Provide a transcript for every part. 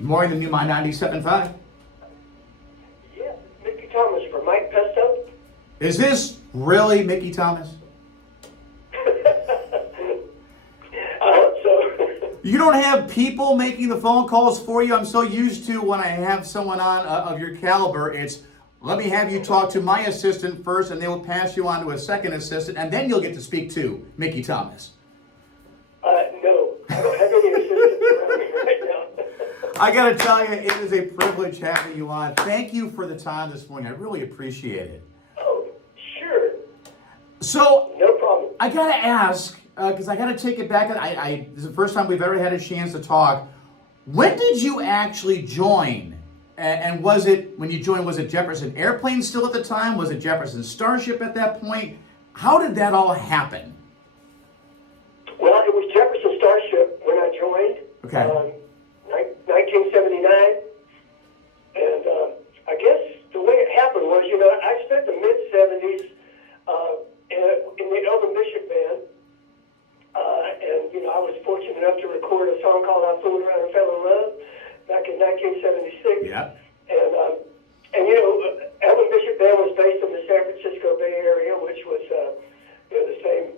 Good morning, the new My 97.5. Yeah, Mickey Thomas for Mike Pesto. Is this really Mickey Thomas? I hope so. You don't have people making the phone calls for you? I'm so used to when I have someone on of your caliber, it's let me have you talk to my assistant first, and they will pass you on to a second assistant, and then you'll get to speak to Mickey Thomas. No, I don't have any assistants around me right now. I got to tell you, it is a privilege having you on. Thank you for the time this morning. I really appreciate it. Oh, sure. So, No problem. I got to ask, because I got to take it back. This is the first time we've ever had a chance to talk. When did you actually join? And was it, when you joined, was it Jefferson Airplane still at the time? Was it Jefferson Starship at that point? How did that all happen? Well, it was Jefferson Starship when I joined. Okay. 1979. And I guess the way it happened was, I spent the mid-70s in the Elvin Bishop Band. And, I was fortunate enough to record a song called I Fooled Around and Fell in Love back in 1976. Yeah. And Elvin Bishop Band was based in the San Francisco Bay Area, which was the same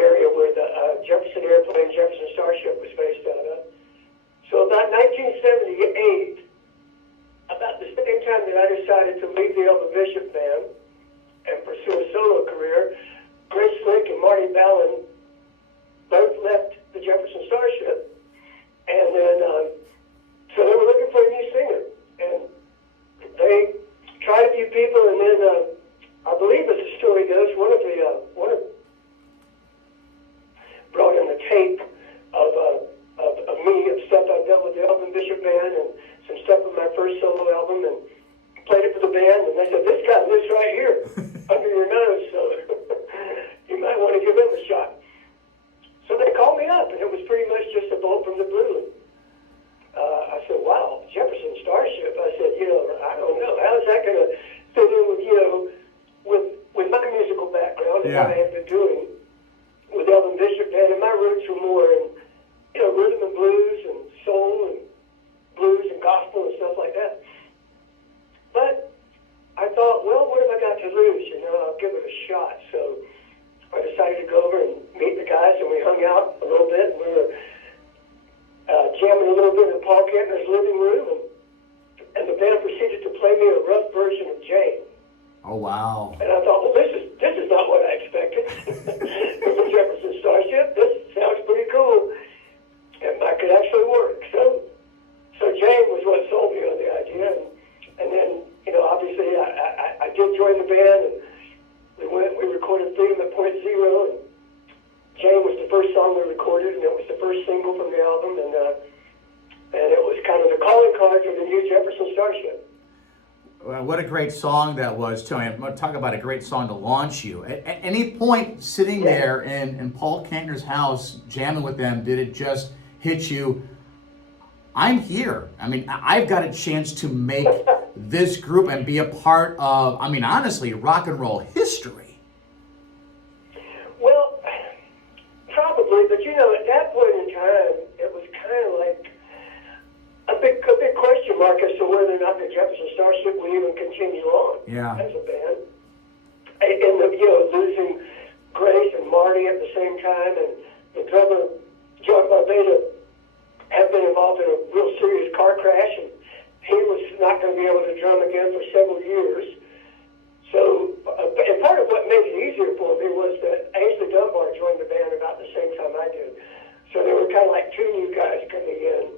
area where the Jefferson Airplane, Jefferson Starship was based out of. So about 1978, about the same time that I decided to leave the Elvin Bishop Band and pursue a solo career, Grace Slick and Marty Ballin both left the Jefferson Starship, and then so they were looking for a new singer, and they tried a few people, and then I believe, as the story goes, one of brought in a tape of me, of stuff I've done with the Elvin Bishop Band and some stuff with my first solo album, and played it for the band, and they said, this guy lives right here under your nose, so you might want to give him a shot. So they called me up, and it was pretty much just a bolt from the blue. I said, wow, Jefferson Starship. I said, I don't know. How is that going to fit in with my musical background and what I have been doing with Elvin Bishop Band? And my roots were more in, rhythm and blues and soul and blues and gospel and stuff like that. But I thought, well, what have I got to lose? I'll give it a shot. So I decided to go over and meet the guys, and we hung out a little bit. And we were jamming a little bit in Paul Kentner's living room, and the band proceeded to play me a rough version of Jane. Oh, wow. And I thought, well, this is not what I expected from the Jefferson Starship. This sounds pretty cool, and I could actually work. So Jane was what sold me on the idea, and then obviously I did join the band, and we recorded Freedom at Point Zero, and Jane was the first song we recorded, and it was the first single from the album, and it was kind of the calling card for the new Jefferson Starship. Well, what a great song that was, too. I'm going to talk about a great song to launch you. At any point sitting there in Paul Kantner's house, jamming with them, did it just hit you, I'm here. I mean, I've got a chance to make this group and be a part of, honestly, rock and roll history. Well, probably, but at that point in time, it was kind of like a big question mark as to whether or not the Jefferson Starship would even continue on as a band. And losing Grace and Marty at the same time, and the drummer, John Barbada, had been involved in a real serious car crash, and he was not going to be able to drum again for several years. So, and part of what made it easier for me was that Ainsley Dunbar joined the band about the same time I did. So there were kind of like two new guys coming in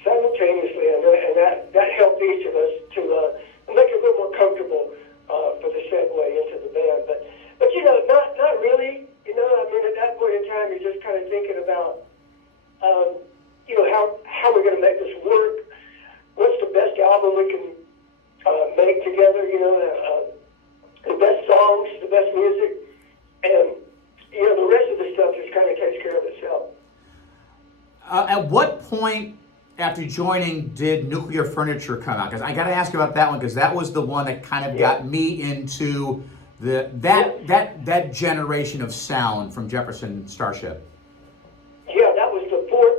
simultaneously, and that helped each of us to make it a little more comfortable for the segue into the band. But not really. At that point in time, you're just kind of thinking about, how we're going to make this work. What's the best album we can make together? The best songs, the best music, and the rest of the stuff just kind of takes care of itself. At what point after joining did Nuclear Furniture come out? Because I got to ask you about that one, because that was the one that kind of got me into that generation of sound from Jefferson Starship. Yeah, that was the fourth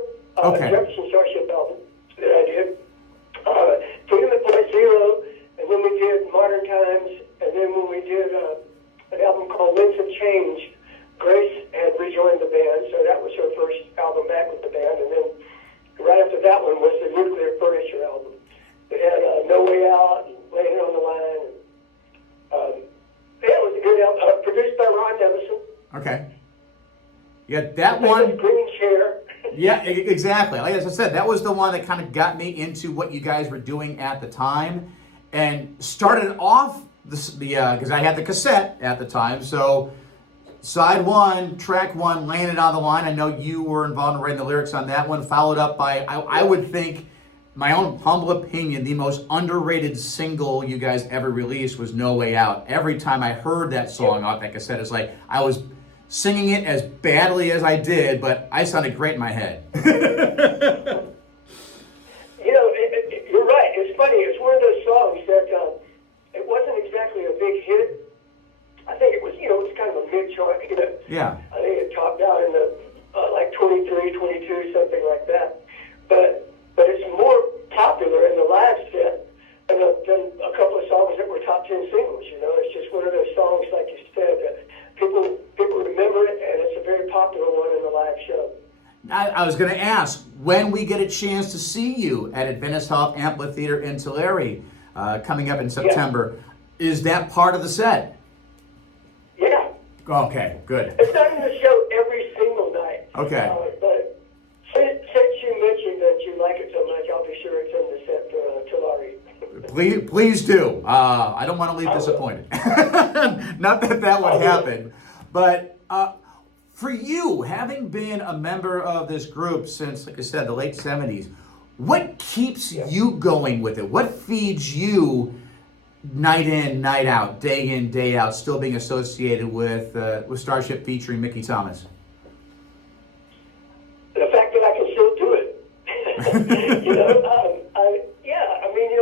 Jefferson Starship album that when we did Modern Times, and then when we did an album called Winds of Change, Grace had rejoined the band, so that was her first album back with the band. And then right after that one was the Nuclear Furniture album. It had No Way Out, and Laying on the Line. Yeah, it was a good album, produced by Ron Nevison. Okay. Yeah, that one. Green Chair. Yeah, exactly. Like as I said, that was the one that kind of got me into what you guys were doing at the time, and started off because I had the cassette at the time. So side one, track one, Laying It on the Line. I know you were involved in writing the lyrics on that one. Followed up by, I would think, my own humble opinion, the most underrated single you guys ever released was No Way Out. Every time I heard that song off that cassette, it's like I was singing it as badly as I did, but I sounded great in my head. You're right. It's funny. It's one of those songs that it wasn't exactly a big hit. I think it was, it's kind of a mid-chart. Yeah. I think it topped out in the like 23, 22, something like that. But it's more popular in the live set than a couple of songs that were top 10 singles. It's just one of those songs, like you said, that people remember it, and it's a very popular one in the live show. I was going to ask, when we get a chance to see you at Adventist Health Amphitheater in Tulare coming up in September, is that part of the set? Yeah. Okay, good. It's not in the show every single night. Okay. But since you mentioned that you like it so much, I'll be sure it's in the set for Tulare. Please do. I don't want to leave disappointed. Not that would happen. But for you, having been a member of this group since, like I said, the late 70s, what keeps you going with it? What feeds you night in, night out, day in, day out, still being associated with Starship featuring Mickey Thomas? The fact that I can still do it.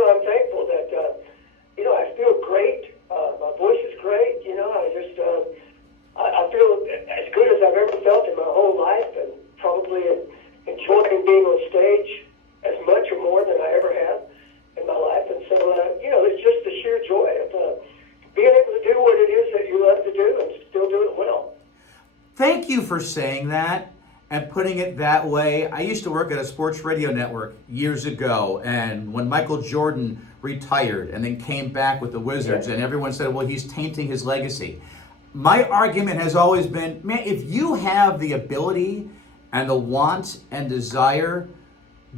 I'm thankful that, I feel great. My voice is great. I feel as good as I've ever felt in my whole life, and probably enjoying being on stage as much or more than I ever have in my life. And so, it's just the sheer joy of being able to do what it is that you love to do and still do it well. Thank you for saying that and putting it that way. I used to work at a sports radio network years ago, and when Michael Jordan retired and then came back with the Wizards, and everyone said, well, he's tainting his legacy. My argument has always been, man, if you have the ability and the want and desire,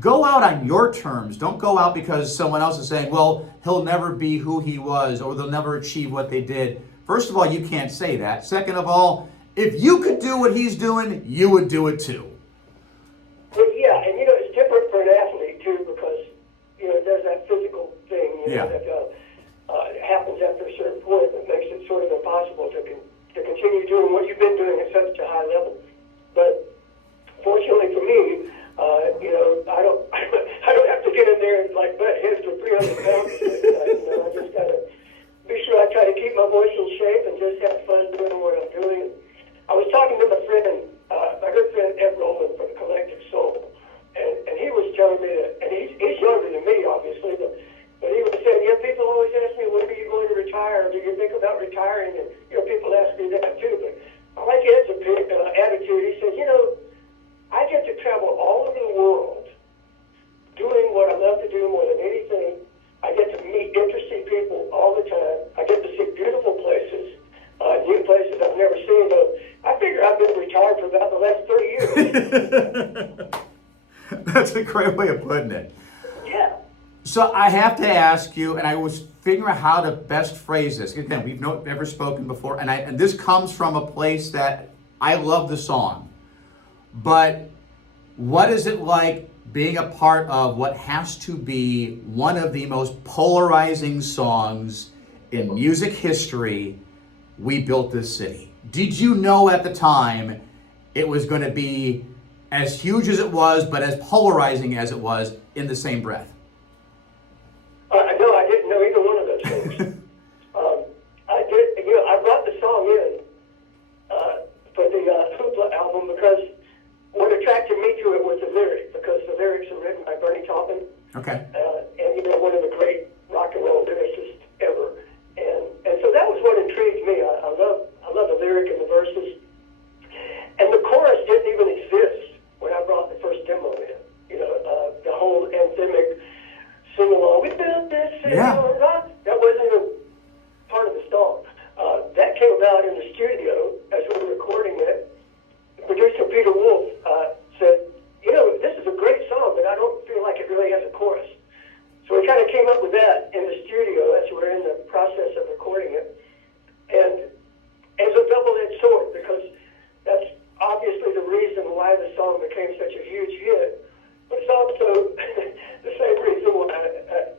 go out on your terms. Don't go out because someone else is saying, well, he'll never be who he was, or they'll never achieve what they did. First of all, you can't say that. Second of all, if you could do what he's doing, you would do it too. Well, yeah, and it's different for an athlete too, because there's that physical thing that happens after a certain point that makes it sort of impossible to continue doing what you've been doing at such a high level. But fortunately for me, I don't have to get in there and like butt heads with 300 pounds. I just gotta be sure I try to keep my voice in shape and just have fun doing what I'm doing. I was talking to my good friend Ed Roman from Collective Soul, and he was telling me that, and he's younger than me, obviously, but he was saying, people always ask me, when are you going to retire? Do you think about retiring? And, people ask me that too, but I like Ed's attitude. He says, I get to travel all over the world doing what I love to do more than anything. I get to meet interesting people all the time. I get to see beautiful places, new places I've never seen. But I figure I've been retired for about the last 30 years. That's a great way of putting it. Yeah. So I have to ask you, and I was figuring out how to best phrase this. Again, we've never spoken before, and this comes from a place that I love the song. But what is it like being a part of what has to be one of the most polarizing songs in music history, We Built This City? Did you know at the time it was going to be as huge as it was, but as polarizing as it was in the same breath? No, I didn't know either one of those things. I brought the song in for the Hoopla album because what attracted me to it was the lyric, because the lyrics are written by Bernie Taupin. Okay. And one of the great rock and roll lyricists City Yeah. Feeling Rock, that wasn't even part of the song. That came about in the studio as we were recording it. Producer Peter Wolf said, this is a great song, but I don't feel like it really has a chorus. So we kind of came up with that in the studio as we were in the process of recording it. And it's a double-edged sword because that's obviously the reason why the song became such a huge hit, but it's also the same reason why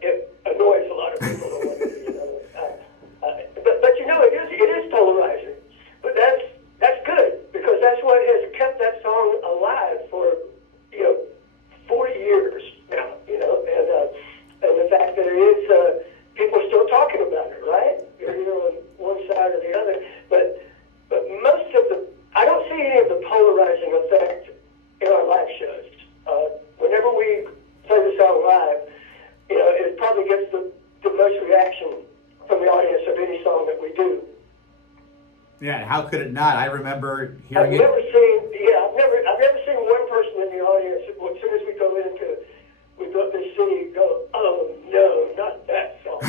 it annoys a lot of people. It is polarizing, but that's good because that's what has kept that song alive for 40 years now. And the fact that it is people are still talking about it, right? You're either on one side or the other, but most of I don't see any of the polarizing effect in our live shows. Whenever we play the song live, it probably gets the most reaction from the audience of any song that we do. Yeah, how could it not? I remember I've hearing it. never seen one person in the audience as soon as we go this city go, oh no, not that song.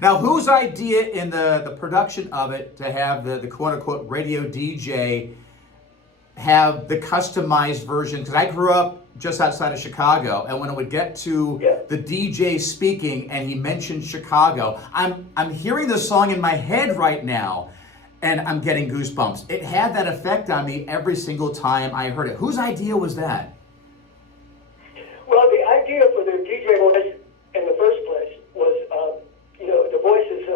Now, whose idea in the production of it to have the quote-unquote radio DJ have the customized version? Because I grew up just outside of Chicago, and when it would get to the DJ speaking and he mentioned Chicago, I'm hearing the song in my head right now, and I'm getting goosebumps. It had that effect on me every single time I heard it. Whose idea was that? Well, the idea for the DJ voice in the first place was, the voice is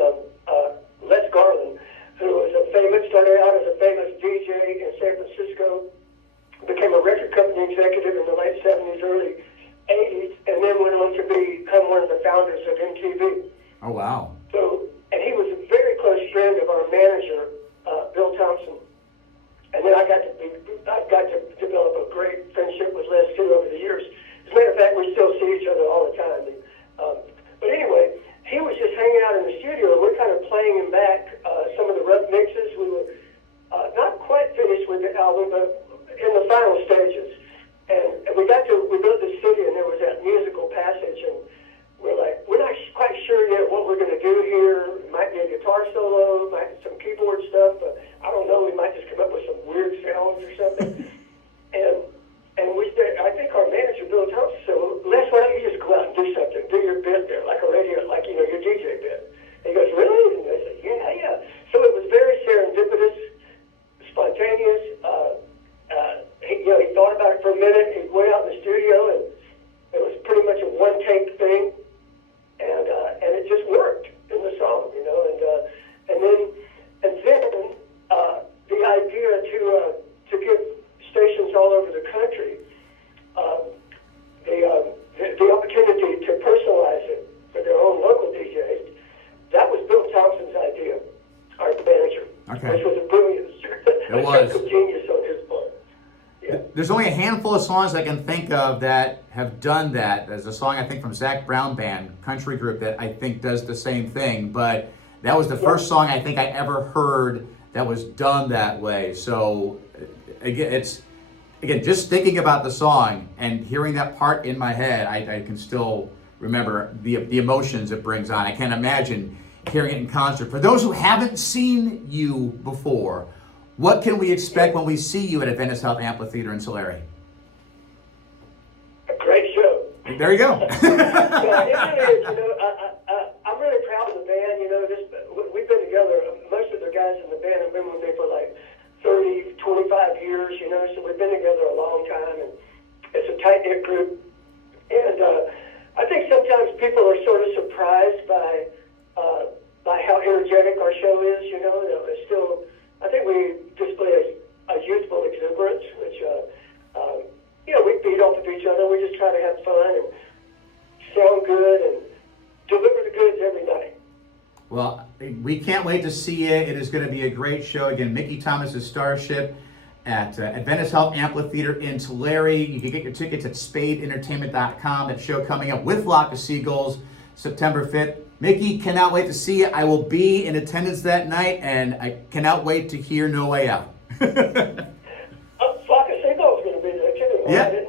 Les Garland, who was started out as a famous DJ in San Francisco, became a record company executive in the late 70s, early 80s, and then went on to become one of the founders of MTV. Oh, wow. So, and he was a very close friend of our manager, Bill Thompson. And then I got to develop a great friendship with Les too over the years. As a matter of fact, we still see each other all the time. But anyway, he was just hanging out in the studio, and we're kind of playing him back some of the rough mixes. We were not quite finished with the album, but in the final stages. And we built this city, and there was that musical passage, and we're like, we're not quite sure yet what we're going to do here. It might be a guitar solo, might be some keyboard stuff, but I don't know. We might just come up with some weird sounds or something. And we said, I think our manager, Bill Thompson, said, well, Les, why don't you just go out and do something? Do your bit there, like a radio, your DJ bit. And he goes, really? And I said, yeah. So it was very serendipitous, spontaneous. He thought about it for a minute. He went out in the studio, and it was pretty much a one-take thing. And it just worked in the song, And then the idea to give stations all over the country the opportunity to personalize it for their own local DJs. That was Bill Thompson's idea, our manager, which was a brilliant, a genius on his part. Yeah. There's only a handful of songs I can think of that have done that. There's a song I think from Zac Brown Band, country group, that I think does the same thing. But that was the first song I think I ever heard that was done that way. So again, just thinking about the song and hearing that part in my head, I can still remember the emotions it brings on. I can't imagine hearing it in concert. For those who haven't seen you before, what can we expect when we see you at Adventist Health Amphitheater in Tulare? A great show. There you go. Yeah, it is. I'm really proud of the band. We've been together. Most of the guys in the band have been with me for like 30, 25 years. So we've been together a long time, and it's a tight-knit group. And I think sometimes people are sort of surprised by how energetic our show is. It's still, I think we display a youthful exuberance, which we beat off of each other. We just try to have fun and sound good and deliver the goods every night. Well, we can't wait to see you. It is going to be a great show. Again, Mickey Thomas's Starship at Adventist Health Amphitheater in Tulare. You can get your tickets at spadeentertainment.com. That show coming up with Flock of Seagulls, September 5th. Mickey, cannot wait to see you. I will be in attendance that night, and I cannot wait to hear No Way Out. Flock of Seagulls is going to be there too. Yeah.